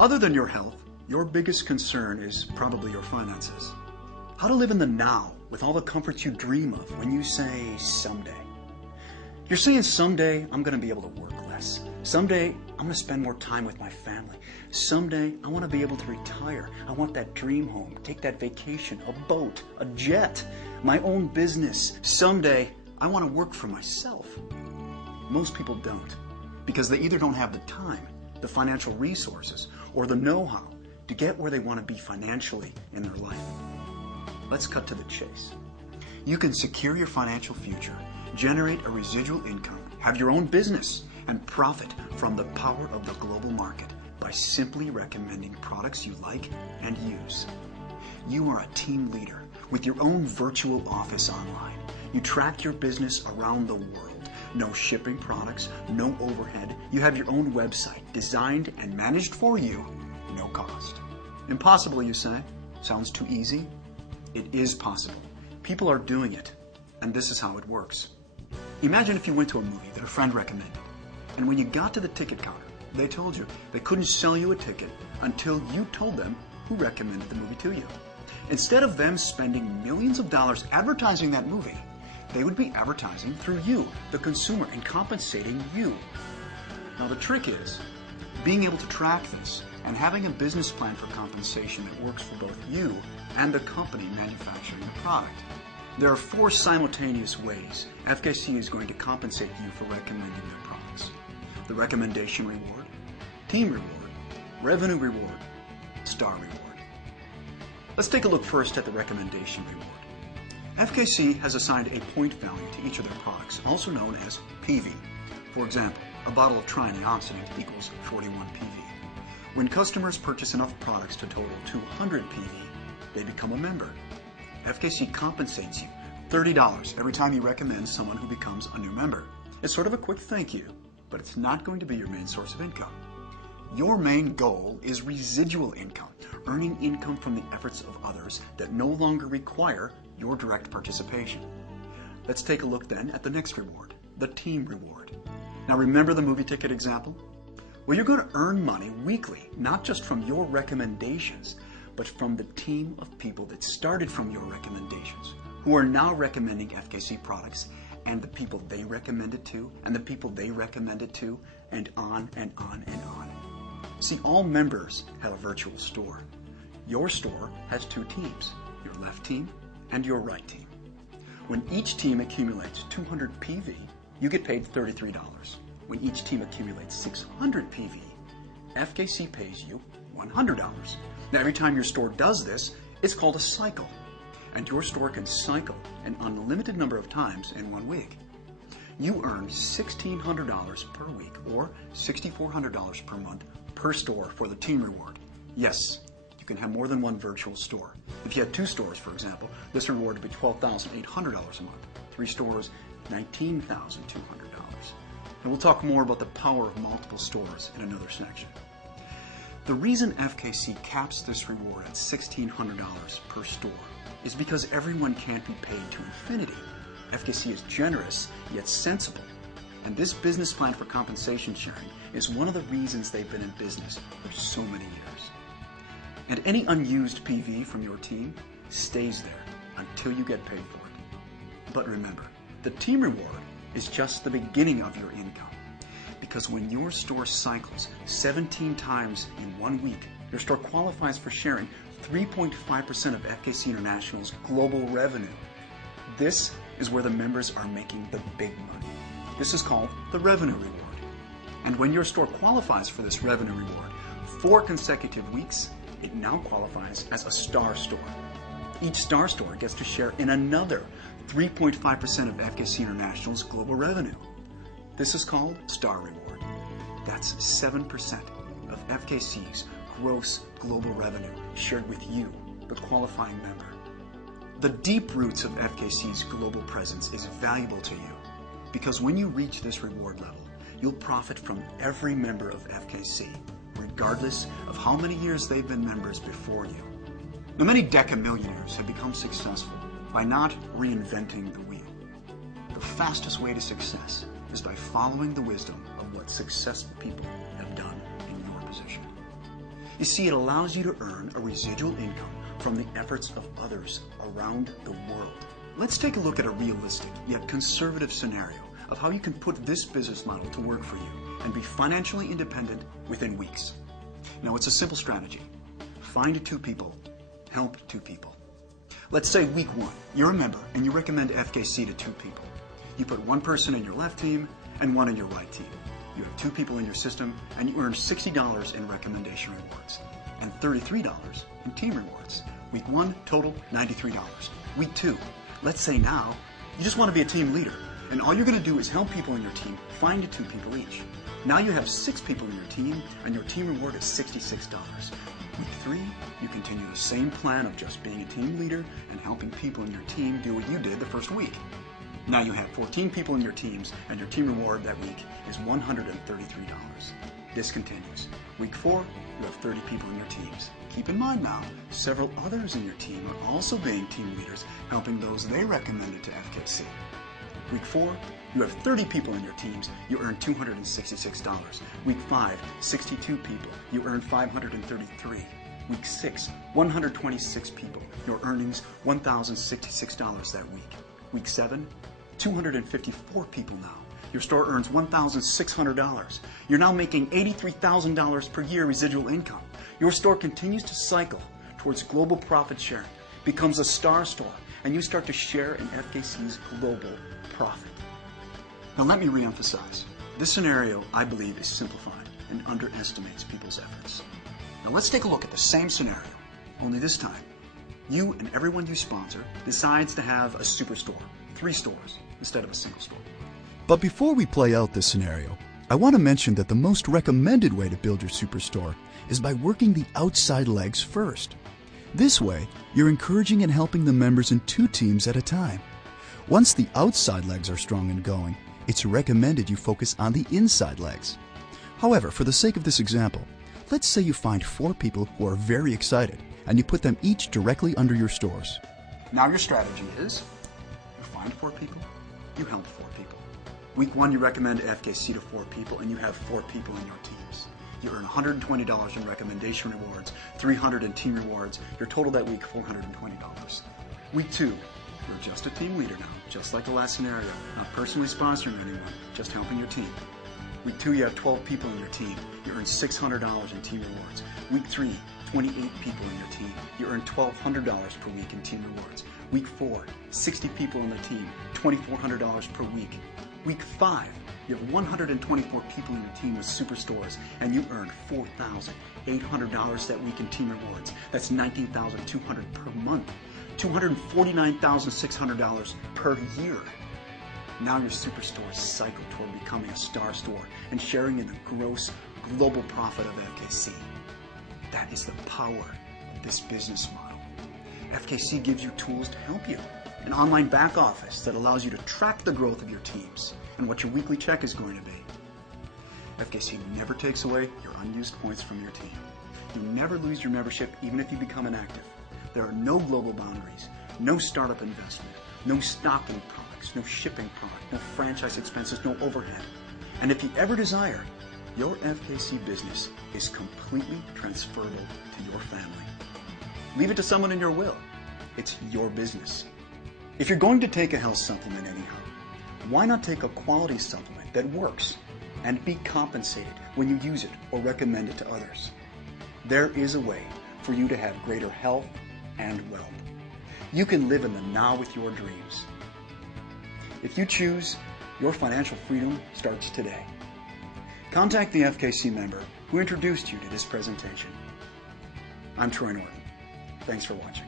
Other than your health, your biggest concern is probably your finances. How to live in the now with all the comforts you dream of when you say someday. You're saying someday I'm going to be able to work less. Someday I'm going to spend more time with my family. Someday I want to be able to retire. I want that dream home, take that vacation, a boat, a jet, my own business. Someday I want to work for myself. Most people don't, because they either don't have the time, the financial resources, or the know-how to get where they want to be financially in their life. Let's cut to the chase. You can secure your financial future, generate a residual income, have your own business, and profit from the power of the global market by simply recommending products you like and use. You are a team leader with your own virtual office online. You track your business around the world. No shipping products, no overhead. You have your own website designed and managed for you, no cost. Impossible, you say? Sounds too easy? It is possible. People are doing it, and this is how it works. Imagine if you went to a movie that a friend recommended, and when you got to the ticket counter, they told you they couldn't sell you a ticket until you told them who recommended the movie to you. Instead of them spending millions of dollars advertising that movie, they would be advertising through you, the consumer, and compensating you. Now the trick is being able to track this and having a business plan for compensation that works for both you and the company manufacturing the product. There are 4 simultaneous ways FKC is going to compensate you for recommending their products. The recommendation reward, team reward, revenue reward, star reward. Let's take a look first at the recommendation reward. FKC has assigned a point value to each of their products, also known as PV. For example, a bottle of triantioxidant equals 41 PV. When customers purchase enough products to total 200 PV, they become a member. FKC compensates you $30 every time you recommend someone who becomes a new member. It's sort of a quick thank you, but it's not going to be your main source of income. Your main goal is residual income, earning income from the efforts of others that no longer require your direct participation. Let's take a look then at the next reward, the team reward. Now remember the movie ticket example? Well, you're going to earn money weekly, not just from your recommendations, but from the team of people that started from your recommendations, who are now recommending FKC products, and the people they recommended to, and the people they recommended to, and on and on and on. See, all members have a virtual store. Your store has 2 teams, your left team and your right team. When each team accumulates 200 PV, you get paid $33. When each team accumulates 600 PV, FKC pays you $100. Now, every time your store does this, it's called a cycle. And your store can cycle an unlimited number of times in 1 week. You earn $1,600 per week or $6,400 per month per store for the team reward. Yes, you can have more than one virtual store. If you had 2 stores, for example, this reward would be $12,800 a month. 3 stores, $19,200. And we'll talk more about the power of multiple stores in another section. The reason FKC caps this reward at $1,600 per store is because everyone can't be paid to infinity. FKC is generous, yet sensible. And this business plan for compensation sharing is one of the reasons they've been in business for so many years. And any unused PV from your team stays there until you get paid for it. But remember, the team reward is just the beginning of your income. Because when your store cycles 17 times in 1 week, your store qualifies for sharing 3.5% of FKC International's global revenue. This is where the members are making the big money. This is called the revenue reward. And when your store qualifies for this revenue reward 4 consecutive weeks, it now qualifies as a star store. Each star store gets to share in another 3.5% of FKC International's global revenue. This is called star reward. That's 7% of FKC's gross global revenue shared with you, the qualifying member. The deep roots of FKC's global presence is valuable to you because when you reach this reward level, you'll profit from every member of FKC, regardless of how many years they've been members before you. Now, many decamillionaires have become successful by not reinventing the wheel. The fastest way to success is by following the wisdom of what successful people have done in your position. You see, it allows you to earn a residual income from the efforts of others around the world. Let's take a look at a realistic yet conservative scenario of how you can put this business model to work for you and be financially independent within weeks. Now, it's a simple strategy. Find 2 people, help 2 people. Let's say week 1, you're a member and you recommend FKC to 2 people. You put 1 person in your left team and 1 in your right team. You have 2 people in your system and you earn $60 in recommendation rewards and $33 in team rewards. Week 1, total $93. Week 2, let's say now you just want to be a team leader and all you're going to do is help people in your team find 2 people each. Now you have 6 people in your team and your team reward is $66. Week 3, you continue the same plan of just being a team leader and helping people in your team do what you did the first week. Now you have 14 people in your teams and your team reward that week is $133. This continues. Week 4, you have 30 people in your teams. Keep in mind now, several others in your team are also being team leaders, helping those they recommended to FKC. Week 4, you have 30 people in your teams, you earn $266. Week 5, 62 people, you earn $533. Week 6, 126 people, your earnings $1,066 that week. Week 7, 254 people now. Your store earns $1,600. You're now making $83,000 per year residual income. Your store continues to cycle towards global profit sharing, becomes a star store, and you start to share in FKC's global profit. Now let me reemphasize. This scenario, I believe, is simplified and underestimates people's efforts. Now let's take a look at the same scenario, only this time, you and everyone you sponsor decides to have a superstore, 3 stores, instead of a single store. But before we play out this scenario, I want to mention that the most recommended way to build your superstore is by working the outside legs first. This way, you're encouraging and helping the members in 2 teams at a time. Once the outside legs are strong and going, it's recommended you focus on the inside legs. However, for the sake of this example, let's say you find 4 people who are very excited and you put them each directly under your stores. Now your strategy is, you find 4 people, you help 4 people. Week 1, you recommend FKC to 4 people and you have 4 people in your teams. You earn $120 in recommendation rewards, $300 in team rewards, your total that week $420. Week 2, you're just a team leader now, just like the last scenario, not personally sponsoring anyone, just helping your team. Week 2, you have 12 people in your team. You earn $600 in team rewards. Week 3, 28 people in your team. You earn $1,200 per week in team rewards. Week 4, 60 people in the team, $2,400 per week. Week 5, you have 124 people in your team with superstores, and you earn $4,800 that week in team rewards. That's $19,200 per month, $249,600 per year. Now your superstores cycle toward becoming a star store and sharing in the gross global profit of FKC. That is the power of this business model. FKC gives you tools to help you. An online back office that allows you to track the growth of your teams and what your weekly check is going to be. FKC never takes away your unused points from your team. You never lose your membership even if you become inactive. There are no global boundaries, no startup investment, no stocking products, no shipping product, no franchise expenses, no overhead. And if you ever desire, your FKC business is completely transferable to your family. Leave it to someone in your will. It's your business. If you're going to take a health supplement anyhow, why not take a quality supplement that works and be compensated when you use it or recommend it to others? There is a way for you to have greater health and wealth. You can live in the now with your dreams. If you choose, your financial freedom starts today. Contact the FKC member who introduced you to this presentation. I'm Troy Norton. Thanks for watching.